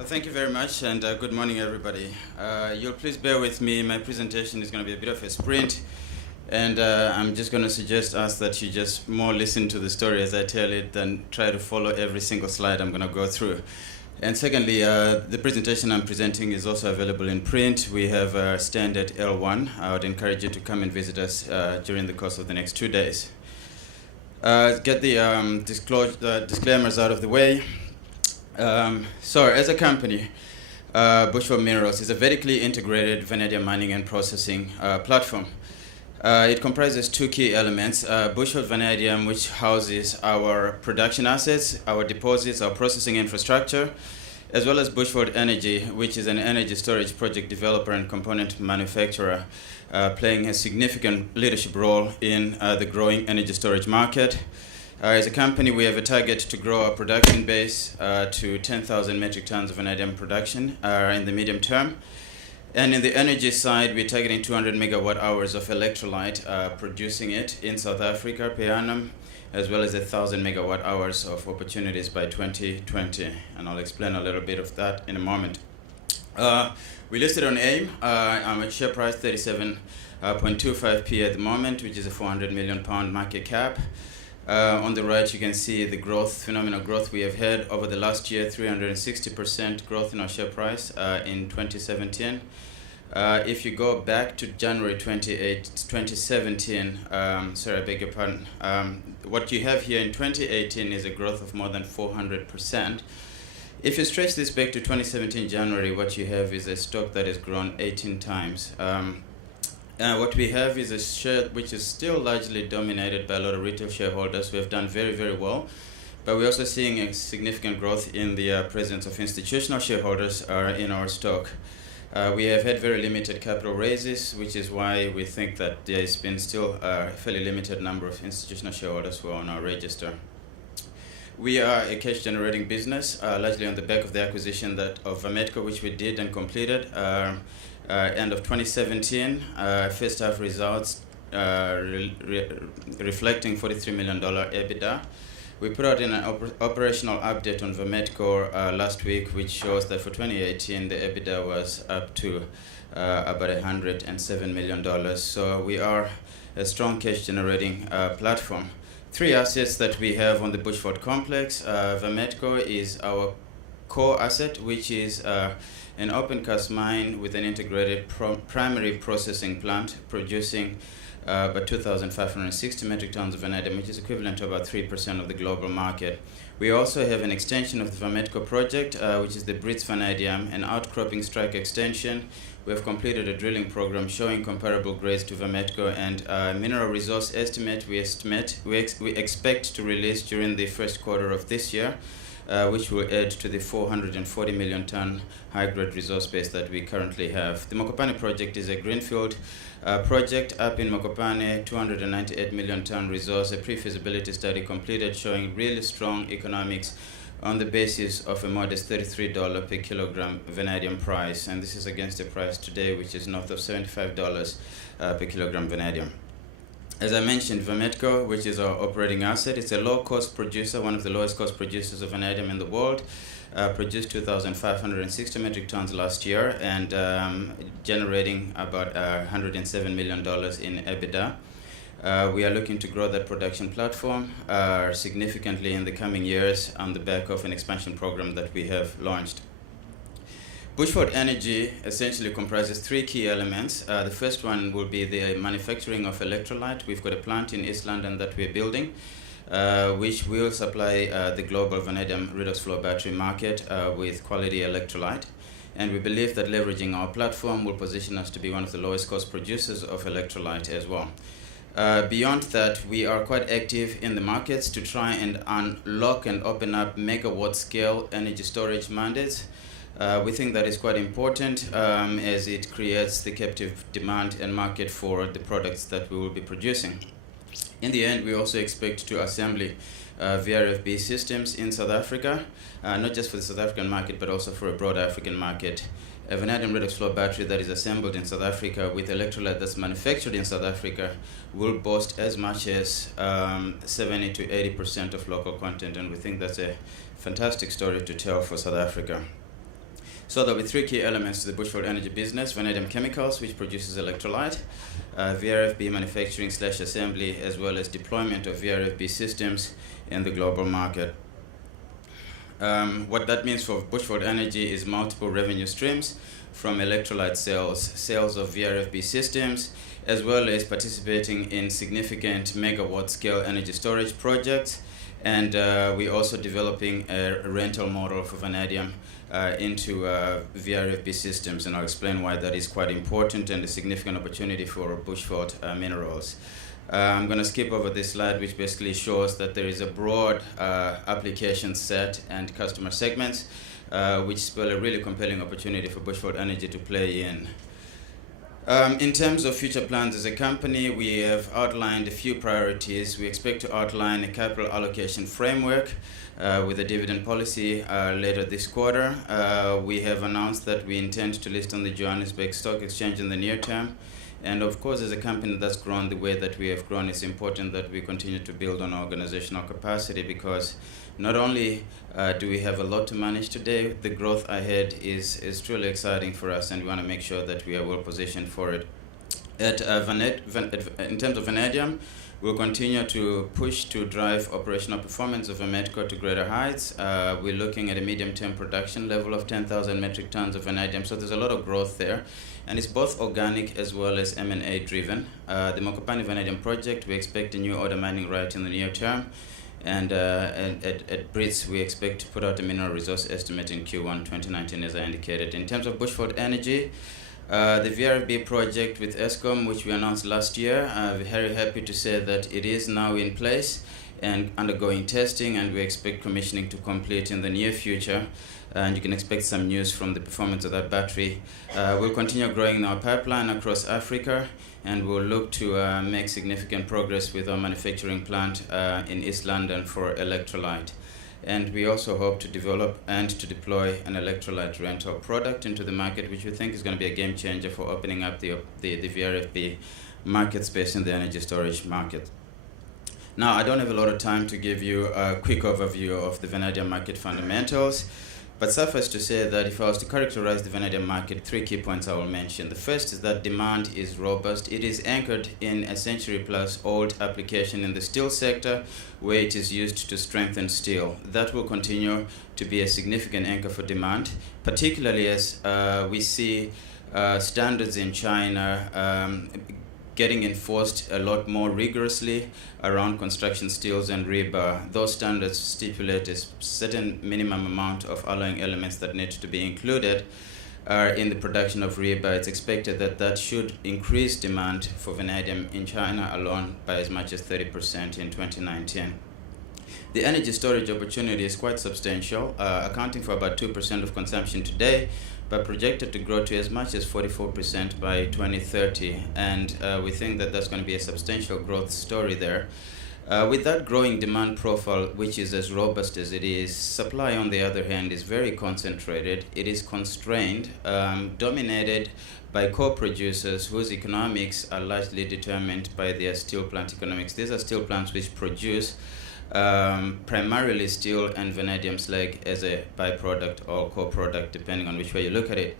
Thank you very much, and good morning, everybody. You'll please bear with me. My presentation is going to be a bit of a sprint, and I'm just going to suggest us that you just more listen to the story as I tell it than try to follow every single slide I'm going to go through. And secondly, the presentation I'm presenting is also available in print. We have a stand at L1. I would encourage you to come and visit us during the course of the next 2 days. Get the disclaimers out of the way. So as a company, Bushveld Minerals is a vertically integrated vanadium mining and processing platform. It comprises two key elements, Bushveld Vanadium, which houses our production assets, our deposits, our processing infrastructure, as well as Bushveld Energy, which is an energy storage project developer and component manufacturer, playing a significant leadership role in the growing energy storage market. As a company, we have a target to grow our production base to 10,000 metric tons of vanadium production in the medium term. And in the energy side, we're targeting 200 megawatt hours of electrolyte, producing it in South Africa per annum, as well as 1,000 megawatt hours of opportunities by 2020. And I'll explain a little bit of that in a moment. We listed on AIM. I'm at share price 37.25p at the moment, which is a 400 million pound market cap. On the right, you can see the growth, phenomenal growth we have had over the last year, 360% growth in our share price in 2017. If you go back to January 2017, sorry, I beg your pardon, what you have here in 2018 is a growth of more than 400%. If you stretch this back to 2017 January, what you have is a stock that has grown 18 times. What we have is a share which is still largely dominated by a lot of retail shareholders who have done very, very well. But we're also seeing a significant growth in the presence of institutional shareholders in our stock. We have had very limited capital raises, which is why we think that there's been still a fairly limited number of institutional shareholders who are on our register. We are a cash-generating business, largely on the back of the acquisition of Vametco, which we did and completed end of 2017. First half results reflecting $43 million EBITDA. We put out in an operational update on Vametco last week, which shows that for 2018 the EBITDA was up to about $107 million. So we are a strong cash-generating platform. Three assets that we have on the Bushveld complex. Vametco is our core asset, which is an open-cast mine with an integrated primary processing plant producing about 2,560 metric tons of vanadium, which is equivalent to about 3% of the global market. We also have an extension of the Vametco project, which is the Brits Vanadium, an outcropping strike extension. We have completed a drilling program showing comparable grades to Vametco, and mineral resource estimate we expect to release during the first quarter of this year, which will add to the 440 million ton high-grade resource base that we currently have. The Mokopane project is a greenfield project up in Mokopane, 298 million ton resource, a pre-feasibility study completed showing really strong economics on the basis of a modest $33 per kilogram vanadium price, and this is against the price today, which is north of $75 per kilogram vanadium. As I mentioned, Vametco, which is our operating asset, it's a low-cost producer, one of the lowest-cost producers of vanadium in the world. Produced 2,560 metric tons last year and generating about $107 million in EBITDA. We are looking to grow that production platform significantly in the coming years on the back of an expansion program that we have launched. Bushveld Energy essentially comprises three key elements. The first one will be the manufacturing of electrolyte. We've got a plant in East London that we're building, which will supply the global vanadium redox flow battery market with quality electrolyte. And we believe that leveraging our platform will position us to be one of the lowest cost producers of electrolyte as well. Beyond that, we are quite active in the markets to try and unlock and open up megawatt scale energy storage mandates. We think that is quite important as it creates the captive demand and market for the products that we will be producing. In the end, we also expect to assemble VRFB systems in South Africa, not just for the South African market, but also for a broad African market. A vanadium redox flow battery that is assembled in South Africa with electrolyte that's manufactured in South Africa will boast as much as 70 to 80% of local content, and we think that's a fantastic story to tell for South Africa. So there'll be three key elements to the Bushveld Energy business: Vanadium Chemicals, which produces electrolyte, VRFB manufacturing / assembly, as well as deployment of VRFB systems in the global market. What that means for Bushveld Energy is multiple revenue streams from electrolyte sales of VRFB systems, as well as participating in significant megawatt scale energy storage projects. And we're also developing a rental model for vanadium into VRFB systems, and I'll explain why that is quite important and a significant opportunity for Bushveld Minerals. I'm going to skip over this slide, which basically shows that there is a broad application set and customer segments, which spell a really compelling opportunity for Bushveld Energy to play in. In terms of future plans as a company, we have outlined a few priorities. We expect to outline a capital allocation framework with a dividend policy later this quarter. We have announced that we intend to list on the Johannesburg Stock Exchange in the near term. And of course, as a company that's grown the way that we have grown, it's important that we continue to build on organizational capacity, because not only do we have a lot to manage today, the growth ahead is truly exciting for us, and we want to make sure that we are well positioned for it. In terms of vanadium, we'll continue to push to drive operational performance of Vametco to greater heights. We're looking at a medium-term production level of 10,000 metric tons of vanadium, so there's a lot of growth there. And it's both organic as well as M&A driven. The Mokopane Vanadium project, we expect a new order mining right in the near term. And at Brits, we expect to put out a mineral resource estimate in Q1 2019, as I indicated. In terms of Bushveld Energy, the VRFB project with Eskom, which we announced last year, we're very happy to say that it is now in place and undergoing testing, and we expect commissioning to complete in the near future. And you can expect some news from the performance of that battery. We'll continue growing our pipeline across Africa, and we'll look to make significant progress with our manufacturing plant in East London for electrolyte. And we also hope to develop and to deploy an electrolyte rental product into the market, which we think is going to be a game changer for opening up the VRFB market space in the energy storage market. Now, I don't have a lot of time to give you a quick overview of the vanadium market fundamentals, but suffice to say that if I was to characterize the vanadium market, three key points I will mention. The first is that demand is robust. It is anchored in a century-plus-old application in the steel sector, where it is used to strengthen steel. That will continue to be a significant anchor for demand, particularly as we see standards in China getting enforced a lot more rigorously around construction steels and rebar. Those standards stipulate a certain minimum amount of alloying elements that need to be included in the production of rebar. It's expected that that should increase demand for vanadium in China alone by as much as 30% in 2019. The energy storage opportunity is quite substantial, accounting for about 2% of consumption today, but projected to grow to as much as 44% by 2030. And we think that that's going to be a substantial growth story there. With that growing demand profile, which is as robust as it is, supply, on the other hand, is very concentrated. It is constrained, dominated by co-producers whose economics are largely determined by their steel plant economics. These are steel plants which produce primarily steel and vanadium slag as a byproduct or co-product, depending on which way you look at it.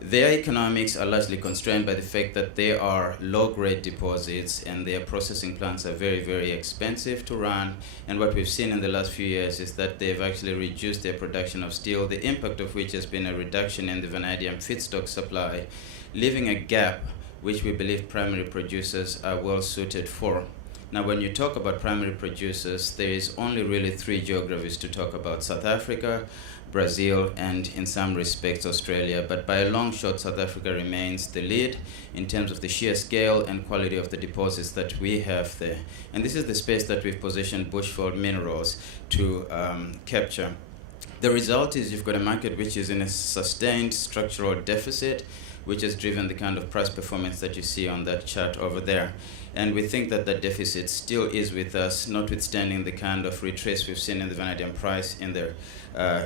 Their economics are largely constrained by the fact that they are low-grade deposits and their processing plants are very, very expensive to run. And what we've seen in the last few years is that they've actually reduced their production of steel, the impact of which has been a reduction in the vanadium feedstock supply, leaving a gap which we believe primary producers are well suited for. Now, when you talk about primary producers, there is only really three geographies to talk about: South Africa, Brazil, and in some respects Australia. But by a long shot, South Africa remains the lead in terms of the sheer scale and quality of the deposits that we have there. And this is the space that we've positioned Bushveld Minerals to capture. The result is you've got a market which is in a sustained structural deficit, which has driven the kind of price performance that you see on that chart over there. And we think that that deficit still is with us, notwithstanding the kind of retrace we've seen in the vanadium price in the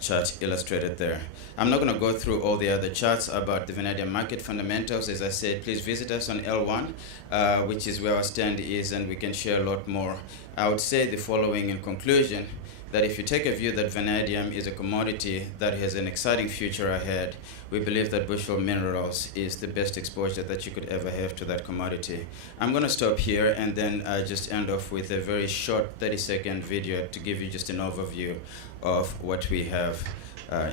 chart illustrated there. I'm not going to go through all the other charts about the vanadium market fundamentals. As I said, please visit us on L1, which is where our stand is, and we can share a lot more. I would say the following in conclusion: that if you take a view that vanadium is a commodity that has an exciting future ahead, we believe that Bushveld Minerals is the best exposure that you could ever have to that commodity. I'm going to stop here and then just end off with a very short 30-second video to give you just an overview of what we have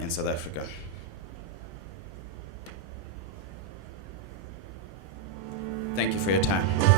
in South Africa. Thank you for your time.